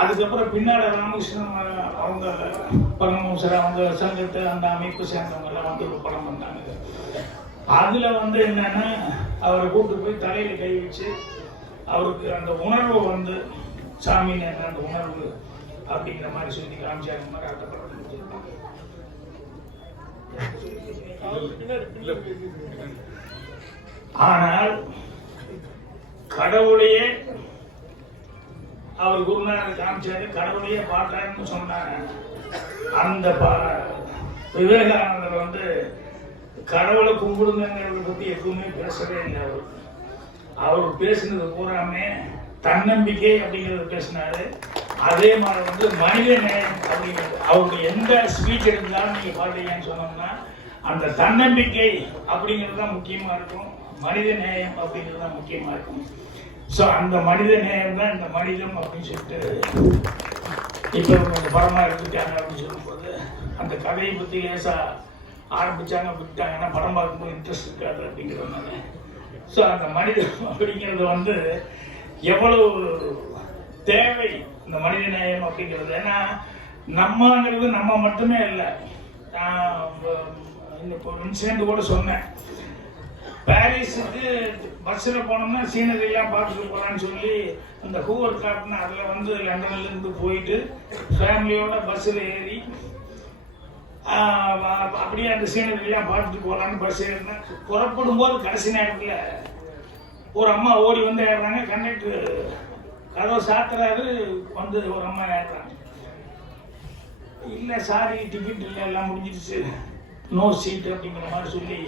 அதுக்கப்புறம் பின்னாடி ராமகிருஷ்ணன் அவங்க பரமஹம்சர் அவங்க சங்கத்தை அந்த அமைப்பு சேர்ந்தவங்க எல்லாம் வந்து ஒரு படம் பண்ணாங்க. அதுல வந்து என்னன்னா அவரை கூப்பிட்டு போய் தலையில கை வச்சு அவருக்கு அந்த உணர்வு வந்து சாமின்னு என்ன அந்த உணர்வு அப்படிங்கிற மாதிரி சொல்லி காமிச்சாங்க மாதிரி அந்த படம். ஆனால் கடவுளையே அவர் குருநாதர் காமிச்சாரு, கடவுளையே பார்த்தாருன்னு சொன்னாங்க. அந்த விவேகானந்தர் வந்து கடவுளை கும்பிடுங்கிறத பத்தி எதுவுமே பேசவே இல்லை. அவர் பேசினது பூராமே தன்னம்பிக்கை அப்படிங்கிறத பேசினாரு. அதே மாதிரி வந்து மனித நேயம் அப்படிங்கிறது அவருக்கு எந்த ஸ்பீச் எடுத்தாலும் நீங்க பாத்தீங்கன்னு சொன்னோம்னா அந்த தன்னம்பிக்கை அப்படிங்கிறது தான் முக்கியமா இருக்கும், மனித நேயம் அப்படிங்கிறது தான் முக்கியமா இருக்கும். ஸோ அந்த மனித நேயம் தான் இந்த மனிதம் அப்படின்னு சொல்லிட்டு இப்போ கொஞ்சம் படமா எடுத்துட்டாங்க அப்படின்னு சொல்லும்போது அந்த கதையை பற்றி லேசா ஆரம்பிச்சாங்க விட்டாங்கன்னா படம் பார்க்கும்போது இன்ட்ரெஸ்ட் இருக்காது அப்படிங்கிறதுனால. ஸோ அந்த மனிதம் அப்படிங்கிறது வந்து எவ்வளவு தேவை இந்த மனித நேயம் அப்படிங்கிறது. ஏன்னா நம்மங்கிறது நம்ம மட்டுமே இல்லை. இப்போ ஒரு இன்சிடென்ட் கூட சொன்னேன். பாரிஸுக்கு பஸ்ஸில் போனோம்னா சீனரியெல்லாம் பார்த்துட்டு போகலான்னு சொல்லி அந்த ஹூவர் காப்னு அதில் வந்து லண்டன்லேருந்து போயிட்டு ஃபேமிலியோட பஸ்ஸில் ஏறி அப்படியே அந்த சீனரியெல்லாம் பார்த்துட்டு போகலான்னு பஸ் ஏறினா புறப்படும் போது கடைசி நேரத்தில் ஒரு அம்மா ஓடி வந்து ஏறுறாங்க. கண்டக்டர் கதவை சாத்துறாரு, வந்து ஒரு அம்மா ஏறுறாங்க. இல்லை சாரி டிக்கெட் இல்லை, எல்லாம் முடிஞ்சிருச்சு, நோ சீட் அப்படிங்கிற மாதிரி சொல்லி